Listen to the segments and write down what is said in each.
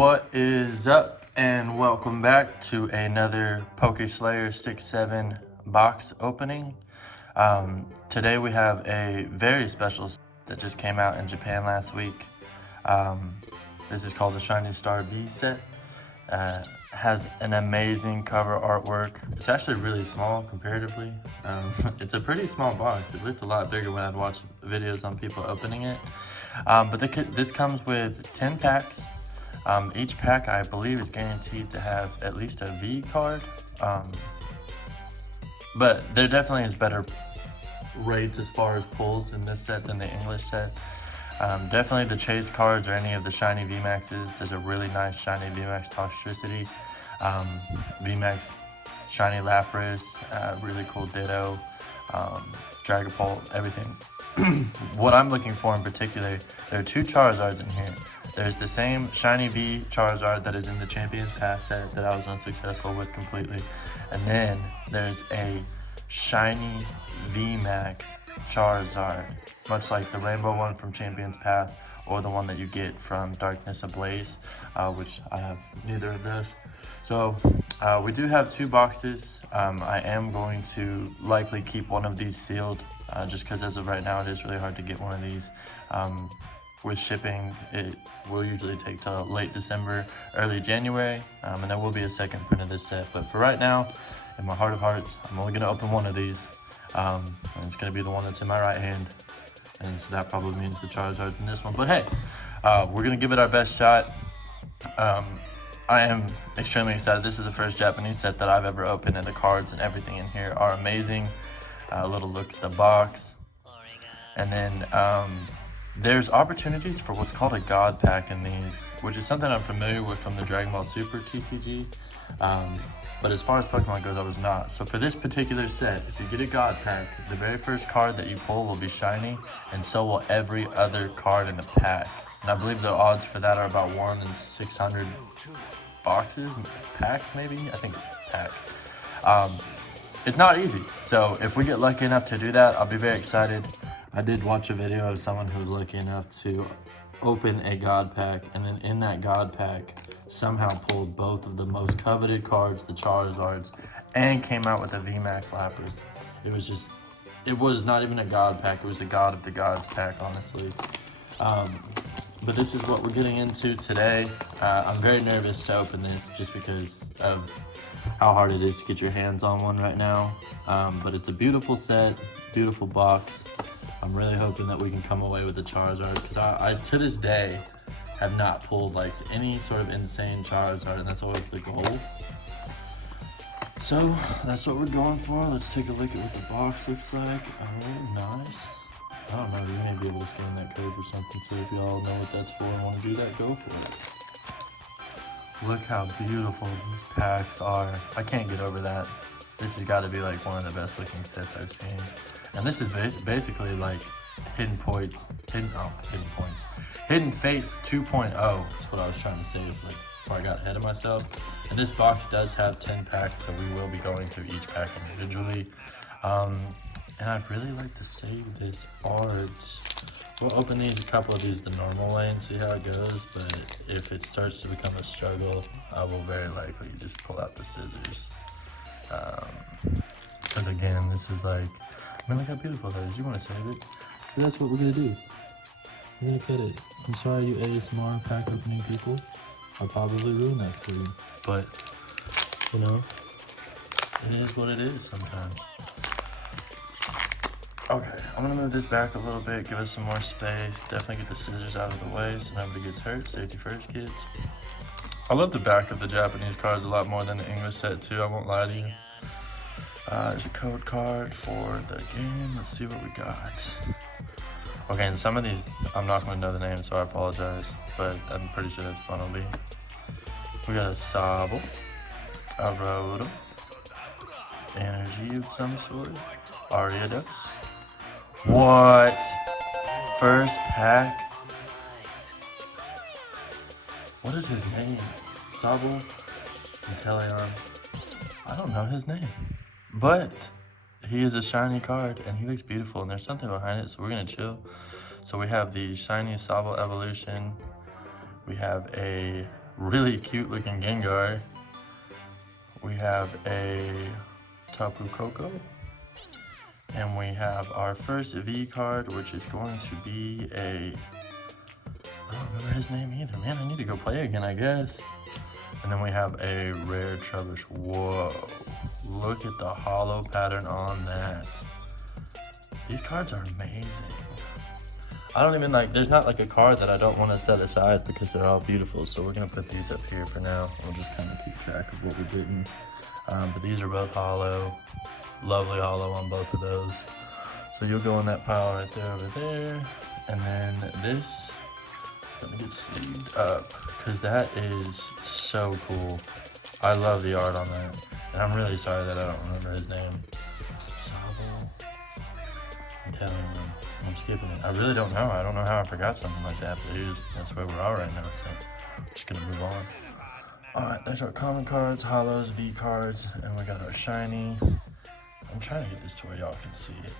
What is up, and welcome back to another Pokeslayer 6-7 box opening. Today we have a very special set that just came out in Japan last week. This is called the Shiny Star V set. Has an amazing cover artwork. It's actually really small comparatively. It's a pretty small box. It looked a lot bigger when I'd watched videos on people opening it. But this comes with 10 packs. Each pack, I believe, is guaranteed to have at least a V card. But there definitely is better rates as far as pulls in this set than the English set. Definitely the chase cards or any of the shiny VMAXs. There's a really nice shiny VMAX Toxtricity, VMAX shiny Lapras, really cool Ditto, Dragapult, everything. What I'm looking for in particular, there are two Charizards in here. There's the same shiny V Charizard that is in the Champions Pass set that I was unsuccessful with completely. And then there's a shiny VMAX Charizard, much like the rainbow one from Champions Path or the one that you get from Darkness Ablaze, which I have neither of those. So we do have two boxes. I am going to likely keep one of these sealed just because as of right now it is really hard to get one of these. With shipping, it will usually take till late December, early January, and there will be a second print of this set. But for right now, in my heart of hearts, I'm only going to open one of these, and it's going to be the one that's in my right hand, and so that probably means the Charizard's in this one. But hey, we're going to give it our best shot. I am extremely excited. This is the first Japanese set that I've ever opened, and the cards and everything in here are amazing. A little look at the box, and then there's opportunities for what's called a God Pack in these, which is something I'm familiar with from the Dragon Ball Super TCG. But as far as Pokemon goes, I was not. So for this particular set, if you get a God Pack, the very first card that you pull will be shiny, and so will every other card in the pack. And I believe the odds for that are about 1 in 600 boxes, packs maybe? I think packs. It's not easy. So if we get lucky enough to do that, I'll be very excited. I did watch a video of someone who was lucky enough to open a God Pack, and then in that God Pack somehow pulled both of the most coveted cards, the Charizards, and came out with a VMAX Lapras. It was not even a God Pack, it was a God of the Gods pack, honestly. But this is what we're getting into today. I'm very nervous to open this just because of how hard it is to get your hands on one right now. But it's a beautiful set, beautiful box. I'm really hoping that we can come away with the Charizard, because I to this day have not pulled like any sort of insane Charizard, and that's always the goal. So that's what we're going for. Let's take a look at what the box looks like. Oh, nice. I don't know, you may be able to scan that code or something, so if y'all know what that's for and want to do that, go for it. Look how beautiful these packs are. I can't get over that. This has got to be like one of the best looking sets I've seen. And this is basically like Hidden Fates 2.0. That's what I was trying to say before I got ahead of myself. And this box does have 10 packs, so we will be going through each pack individually. And I'd really like to save this art. We'll open a couple of these the normal way and see how it goes, but if it starts to become a struggle, I will very likely just pull out the scissors. Because again, this is like, I mean, look how beautiful that is. You want to save it? So that's what we're going to do. We're going to cut it. I'm sorry, you ASMR pack opening people. I'll probably ruin that for you. But, you know, it is what it is sometimes. Okay, I'm going to move this back a little bit, give us some more space. Definitely get the scissors out of the way so nobody gets hurt. Safety first, kids. I love the back of the Japanese cards a lot more than the English set too, I won't lie to you. There's a code card for the game. Let's see what we got. Okay, and some of these, I'm not going to know the name, so I apologize. But I'm pretty sure that's Funnelby. We got a Sobble, a Rotom, Energy of some sort, Ariados. What? First pack? What is his name? Sobble? Inteleon? I don't know his name. But he is a shiny card, and he looks beautiful, and there's something behind it, so we're going to chill. So we have the shiny Sobble Evolution. We have a really cute looking Gengar. We have a Tapu Koko. And we have our first V card, which is going to be a... I don't remember his name either. Man, I need to go play again, I guess. And then we have a rare Trubbish. Whoa. Look at the hollow pattern on that. These cards are amazing. I don't even like, there's not like a card that I don't want to set aside because they're all beautiful. So we're going to put these up here for now. We'll just kind of keep track of what we're getting. But these are both hollow. Lovely hollow on both of those. So you'll go in that pile right there over there. And then this is going to get sleeved up because that is so cool. I love the art on that. And I'm really sorry that I don't remember his name. Sabo. I'm telling you, I'm skipping it. I really don't know. I don't know how I forgot something like that, but that's where we are right now. So I'm just going to move on. Alright, there's our common cards, hollows, V cards, and we got our shiny. I'm trying to get this to where y'all can see it.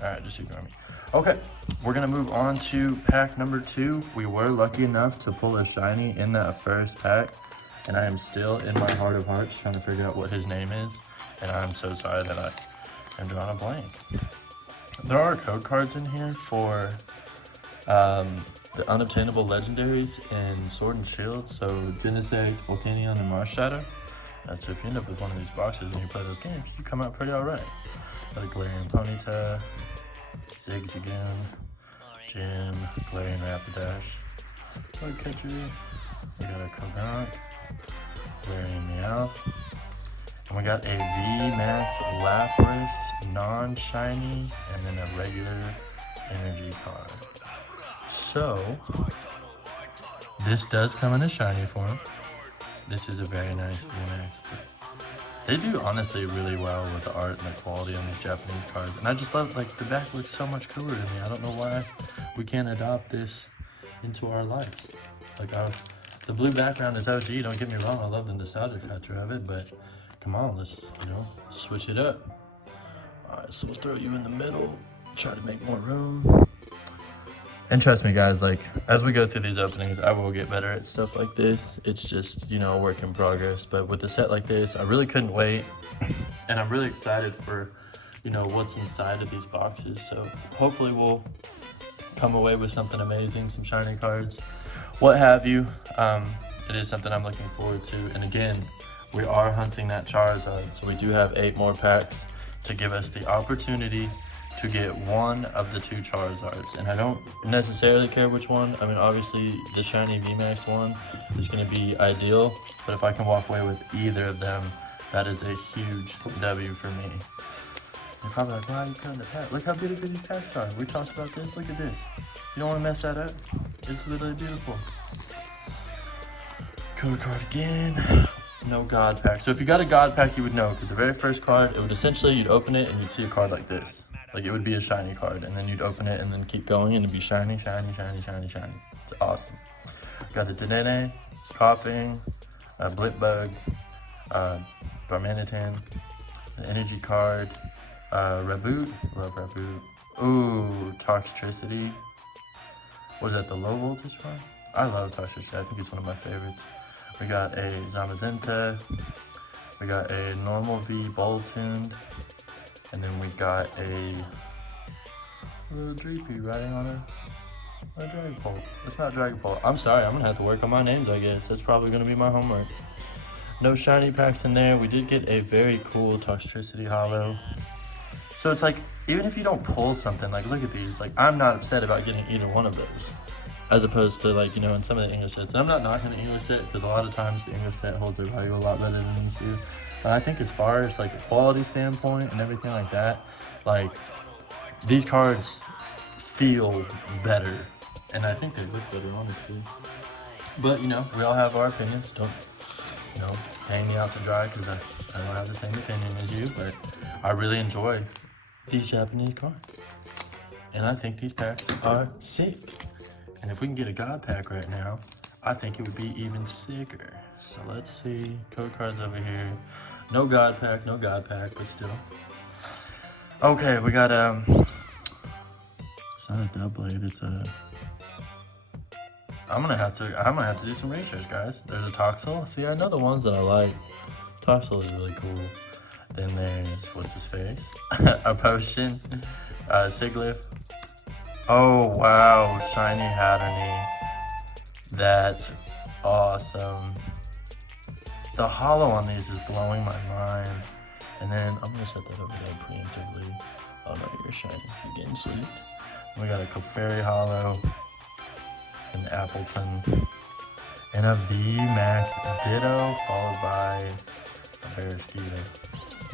Alright, just ignore me. Okay, we're gonna move on to pack number 2. We were lucky enough to pull a shiny in that first pack, and I am still in my heart of hearts trying to figure out what his name is, and I'm so sorry that I am drawing a blank. There are code cards in here for the unobtainable legendaries in Sword and Shield, so Genesect, Volcanion, and Mars Shadow. So if you end up with one of these boxes and you play those games, you come out pretty alright. Got a Galarian Ponyta, Zigzagoon, Jim, Galarian Rapidash, Catcher, we got a Kogaunk, Galarian Meowth, and we got a VMAX Lapras, non-shiny, and then a regular energy card. So, this does come in a shiny form. This is a very nice VMAX. They do honestly really well with the art and the quality on these Japanese cards. And I just love, like, the back looks so much cooler to me. I don't know why we can't adopt this into our lives. Like, the blue background is OG, don't get me wrong. I love the nostalgic factor of it, but come on, let's, switch it up. All right, so we'll throw you in the middle, try to make more room. And trust me, guys, like, as we go through these openings, I will get better at stuff like this. It's just, a work in progress. But with a set like this, I really couldn't wait. And I'm really excited for, what's inside of these boxes. So hopefully we'll come away with something amazing, some shiny cards, what have you. It is something I'm looking forward to. And again, we are hunting that Charizard. So we do have 8 more packs to give us the opportunity to get one of the 2 Charizards. And I don't necessarily care which one. I mean, obviously the shiny VMAX one is gonna be ideal, but if I can walk away with either of them, that is a huge W for me. You're probably like, why are you cutting the pack? Look how beautiful these packs are. We talked about this, look at this. You don't wanna mess that up. It's literally beautiful. Code card again. No God pack. So if you got a God pack, you would know, because the very first card, it would essentially, you'd open it and you'd see a card like this. Like, it would be a shiny card, and then you'd open it and then keep going, and it'd be shiny, shiny, shiny, shiny, shiny. It's awesome. Got a Dedenne, Coughing, a Blipbug, Darmanitan, an energy card, Raboot, love Raboot. Ooh, Toxtricity. Was that the low voltage one? I love Toxtricity, I think it's one of my favorites. We got a Zamazenta, we got a normal V Boltund, and then we got a little Dreepy riding on a Dragapult. It's not Dragapult. I'm sorry, I'm gonna have to work on my names, I guess. That's probably gonna be my homework. No shiny packs in there. We did get a very cool Toxtricity Hollow. So it's like, even if you don't pull something, like, look at these. Like, I'm not upset about getting either one of those. As opposed to, like, in some of the English sets. And I'm not knocking the English set, because a lot of times the English set holds their value a lot better than these do. But I think as far as, like, a quality standpoint and everything like that, like, these cards feel better. And I think they look better, honestly. But, we all have our opinions. Don't, hang me out to dry, because I don't have the same opinion as you. But I really enjoy these Japanese cards. And I think these packs are sick. And if we can get a God pack right now, I think it would be even sicker. So let's see. Code cards over here. No God pack, but still. Okay, we got it's not a Doublade, it's a I'm gonna have to do some research, guys. There's a Toxel. See, I know the ones that I like. Toxel is really cool. Then there's, what's his face? A Potion. Siglif. Oh, wow. Shiny Hatterene. That's awesome. The holo on these is blowing my mind. And then I'm gonna set that over there preemptively. Oh no, you're shiny. You're getting sleeped. We got a Clefairy holo, an Appleton, and a VMAX Ditto, followed by a Barraskewda.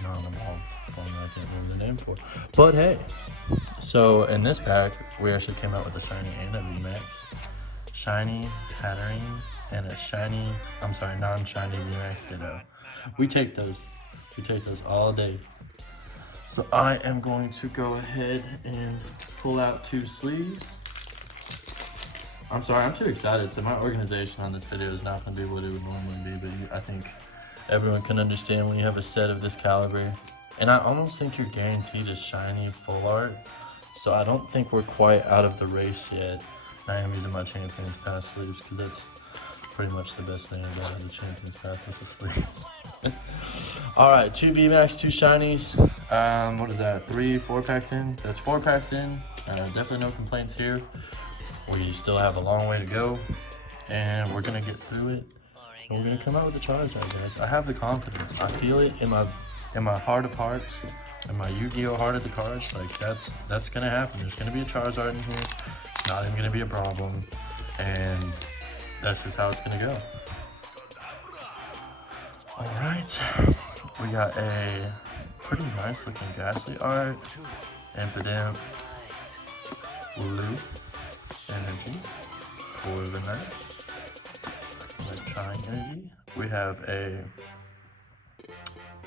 Non-evolved form that I can't remember the name for. But hey, so in this pack, we actually came out with a shiny and a VMAX. Shiny Hatterene and a shiny, non-shiny VMAX Ditto. We take those all day. So I am going to go ahead and pull out 2 sleeves. I'm sorry, I'm too excited. So my organization on this video is not going to be what it would normally be, but I think everyone can understand when you have a set of this caliber. And I almost think you're guaranteed a shiny full art. So I don't think we're quite out of the race yet. I am using my Champions Pass sleeves because that's pretty much the best thing about the Champions Pass is the sleeves. Alright, 2 VMAX, 2 shinies. What is that? 4 packs in? That's 4 packs in. Definitely no complaints here. We still have a long way to go. And we're going to get through it. And we're going to come out with a Charizard, guys. I have the confidence. I feel it in my heart of hearts. In my Yu-Gi-Oh! Heart of the cards. Like, that's going to happen. There's going to be a Charizard in here. It's not even going to be a problem. And that's just how it's going to go. Alright, we got a pretty nice looking Ghastly art, Impidimp, Blue, Energy, Corviknight, Electronic Energy. We have a,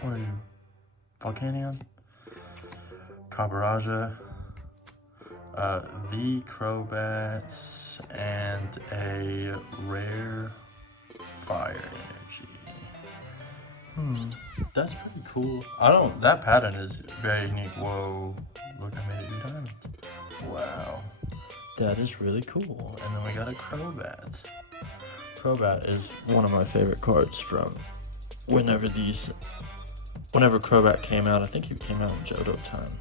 what are you, Volcanion, Cabaraja, V Crobats, and a rare Fire Energy. That's pretty cool. That pattern is very unique. Whoa, look, I made it 2 diamonds. Wow, that is really cool. And then we got a Crobat. Crobat is one of my favorite cards from whenever Crobat came out. I think he came out in Johto time.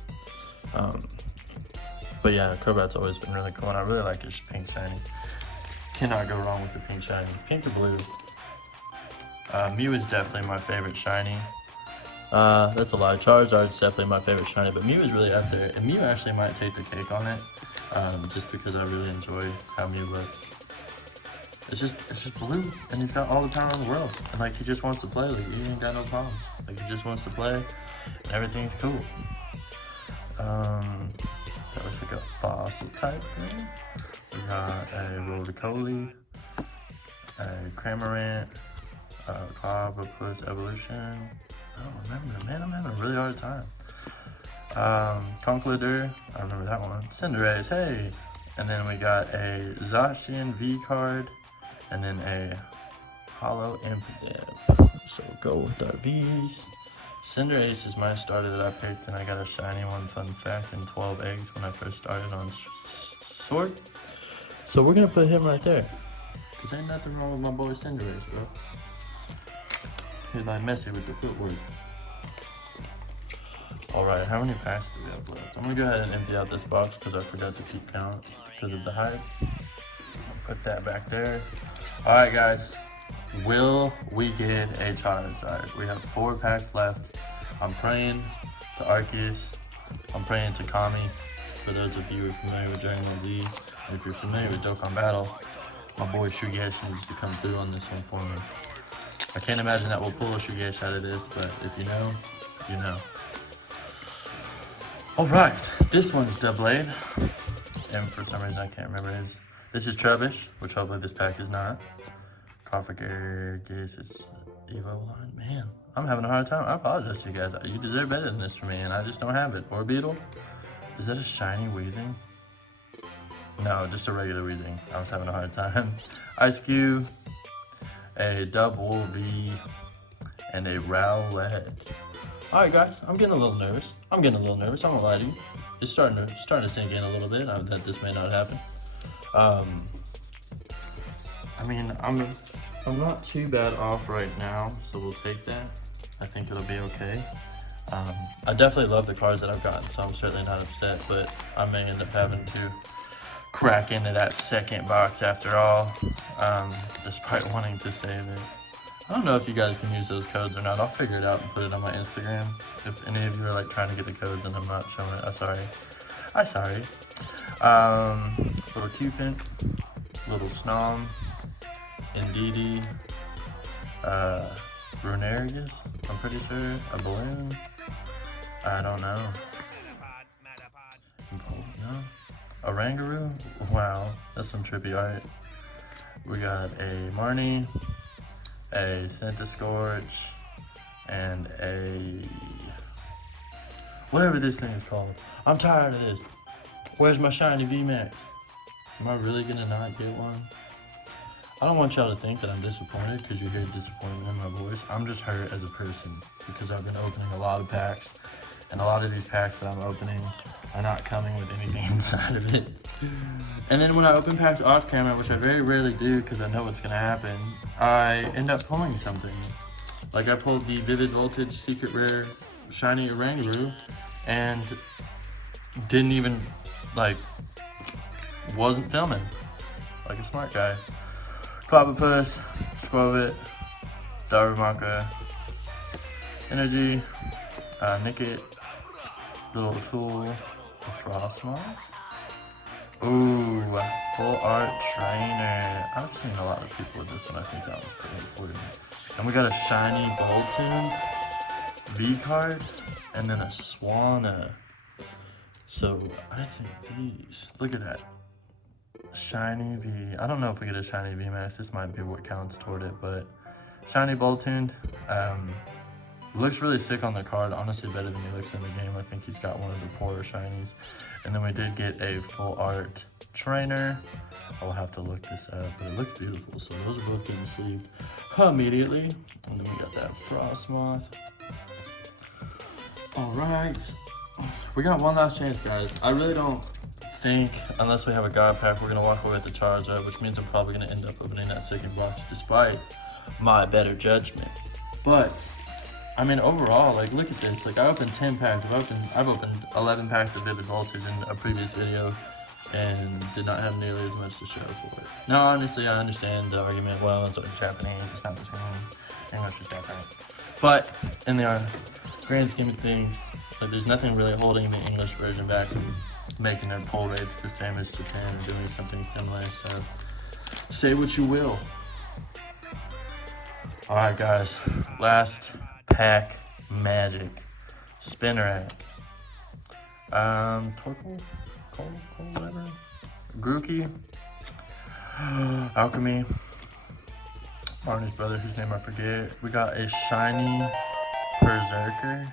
But yeah, Crobat's always been really cool, and I really like his pink shiny. Cannot go wrong with the pink shiny. Pink or blue. Mew is definitely my favorite shiny. That's a lie. Charizard's definitely my favorite shiny, but Mew is really up there. And Mew actually might take the cake on it, just because I really enjoy how Mew looks. It's just blue, and he's got all the power in the world. And like, he just wants to play. Like, he ain't got no problems. Like, he just wants to play, and everything's cool. That looks like a fossil type thing. We got a Roly-Coly, a Cramorant, Clobbopus Evolution. I don't remember, man. I'm having a really hard time. Conkeldurr, I remember that one. Cinderace, hey. And then we got a Zacian V card, and then a Holo Impidimp. So we'll go with our V's. Cinderace is my starter that I picked, and I got a shiny one, fun fact, and 12 eggs when I first started on Sword. So we're gonna put him right there. Cause ain't nothing wrong with my boy Cinderace, bro. He's like messy with the footwork. Alright, how many packs do we have left? I'm gonna go ahead and empty out this box because I forgot to keep count because of the hype. I'll put that back there. Alright guys, will we get a Charizard? We have 4 packs left. I'm praying to Arceus. I'm praying to Kami. For those of you who are familiar with Dragon Ball Z, and if you're familiar with Dokkan Battle, my boy Shugesh needs to come through on this one for me. I can't imagine that we'll pull a Shugesh out of this, but if you know, you know. Alright, this one's Doublade. And for some reason I can't remember his. This is Trubbish, which hopefully this pack is not. Carfagargus is Evo line. Man, I'm having a hard time. I apologize to you guys. You deserve better than this for me, and I just don't have it. Orbeetle? Is that a shiny Weezing? No, just a regular Weezing. I was having a hard time. Ice Cube, a Double V, and a Rowlet. Alright guys, I'm getting a little nervous. I'm gonna lie to you. It's starting to sink in a little bit that this may not happen. I mean, I'm not too bad off right now, so we'll take that. I think it'll be okay. I definitely love the cards that I've gotten, so I'm certainly not upset, but I may end up having to crack into that second box after all, despite wanting to save it. I don't know if you guys can use those codes or not. I'll figure it out and put it on my Instagram. If any of you are like trying to get the codes and I'm not showing it, I'm sorry. Little Cupid, little Snom, Indeedee, Brunerigus, I'm pretty sure, a balloon, I don't know. No, a Rangaroo, wow, that's some trippy art. We got a Marnie, a Centiskorch, and a whatever this thing is called. I'm tired of this. Where's my shiny VMAX? Am I really gonna not get one? I don't want y'all to think that I'm disappointed because you hear disappointment in my voice. I'm just hurt as a person because I've been opening a lot of packs, and a lot of these packs that I'm opening are not coming with anything inside of it. And then when I open packs off camera, which I very rarely do because I know what's gonna happen, I end up pulling something. Like I pulled the Vivid Voltage Secret Rare Shiny Rangaroo and didn't even, like, wasn't filming. Like a smart guy. Clobbopus, Squovit, Darumaka, Energy, Nickit, Little Tool, Frostmoth. Ooh, Full Art Trainer. I've seen a lot of people with this one. I think that was pretty important. And we got a shiny Boltund V card, and then a Swanna. So I think these, look at that. Shiny V, I don't know if we get a shiny VMAX, this might be what counts toward it, but shiny Boltund, looks really sick on the card, honestly better than he looks in the game. I think he's got one of the poorer shinies. And then we did get a Full Art Trainer. I'll have to look this up, but it looks beautiful. So those are both getting sleeved immediately. And then we got that Frostmoth. All right, we got one last chance, guys. I really don't think, unless we have a God pack, we're gonna walk away with the Charizard, which means I'm probably gonna end up opening that second box despite my better judgment. But I mean, overall, like, look at this. Like, I opened 10 packs. I've opened 11 packs of Vivid Voltage in a previous video and did not have nearly as much to show for it. Now, honestly, I understand the argument. Well, it's Japanese. It's not the same. English is Japanese. But in the grand scheme of things, like, there's nothing really holding the English version back from making their pull rates the same as Japan or doing something similar. So, say what you will. All right, guys. Last pack magic. Spinarak. Torkoal? Cole, whatever. Grookey. Alchemy. Barney's brother, whose name I forget. We got a shiny Berserker.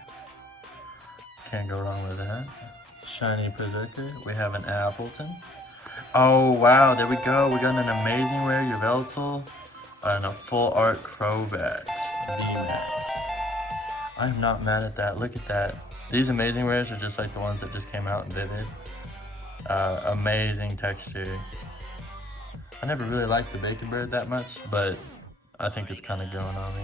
Can't go wrong with that. Shiny Berserker. We have an Appleton. Oh, wow, there we go. We got an amazing rare Yveltal and a Full Art Crobat VMAX. I'm not mad at that. Look at that. These amazing rares are just like the ones that just came out in Vivid. Amazing texture. I never really liked the Bacon Bird that much, but I think it's kind of growing on me.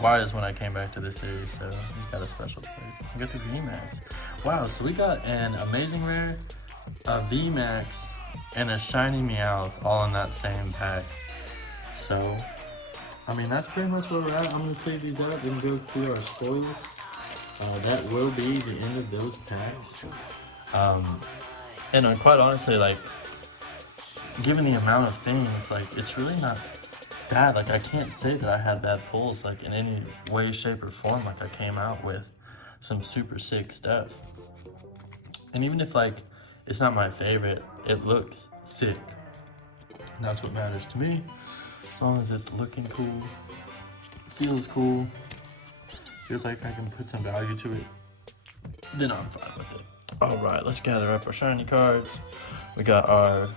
Wise when I came back to this series, so he's got a special place. We got the VMAX. Wow, so we got an amazing rare, a VMAX, and a shiny Meowth all in that same pack. So, I mean, that's pretty much where we're at. I'm going to save these up and go through our spoils. That will be the end of those packs. And quite honestly, like, given the amount of things, like, it's really not bad. Like, I can't say that I had bad pulls, like, in any way, shape, or form. Like, I came out with some super sick stuff. And even if, like, it's not my favorite, it looks sick. And that's what matters to me. As long as it's looking cool, feels cool, feels like I can put some value to it, then I'm fine with it. All right, let's gather up our shiny cards. We got our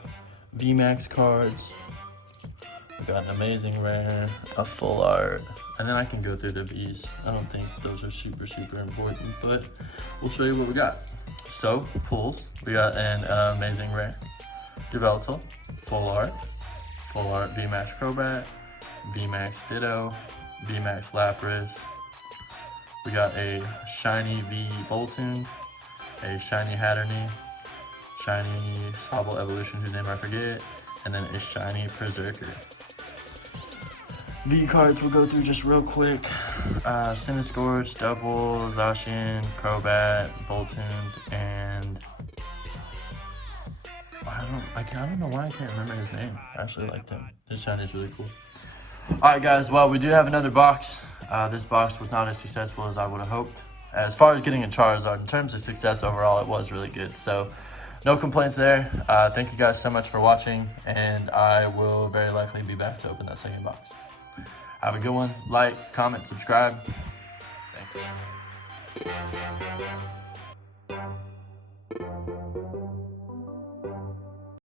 VMAX cards. We got an amazing rare, a Full Art, and then I can go through the V's. I don't think those are super important, but we'll show you what we got. So, pulls. We got an amazing rare, Yveltal, Full Art, for VMAX Crobat, VMAX Ditto, VMAX Lapras. We got a shiny V Boltund, a shiny Hatterene, shiny Sobble Evolution, whose name I forget, and then a shiny Berserker. V cards we'll go through just real quick. Cinescourge, Double, Zacian, Crobat, Boltund, and I don't know why I can't remember his name. I actually liked him. His shiny is really cool. Alright guys, well we do have another box. This box was not as successful as I would have hoped. As far as getting a Charizard, in terms of success overall, it was really good. So, no complaints there. Thank you guys so much for watching, and I will very likely be back to open that second box. Have a good one. Like, comment, subscribe. Thank you.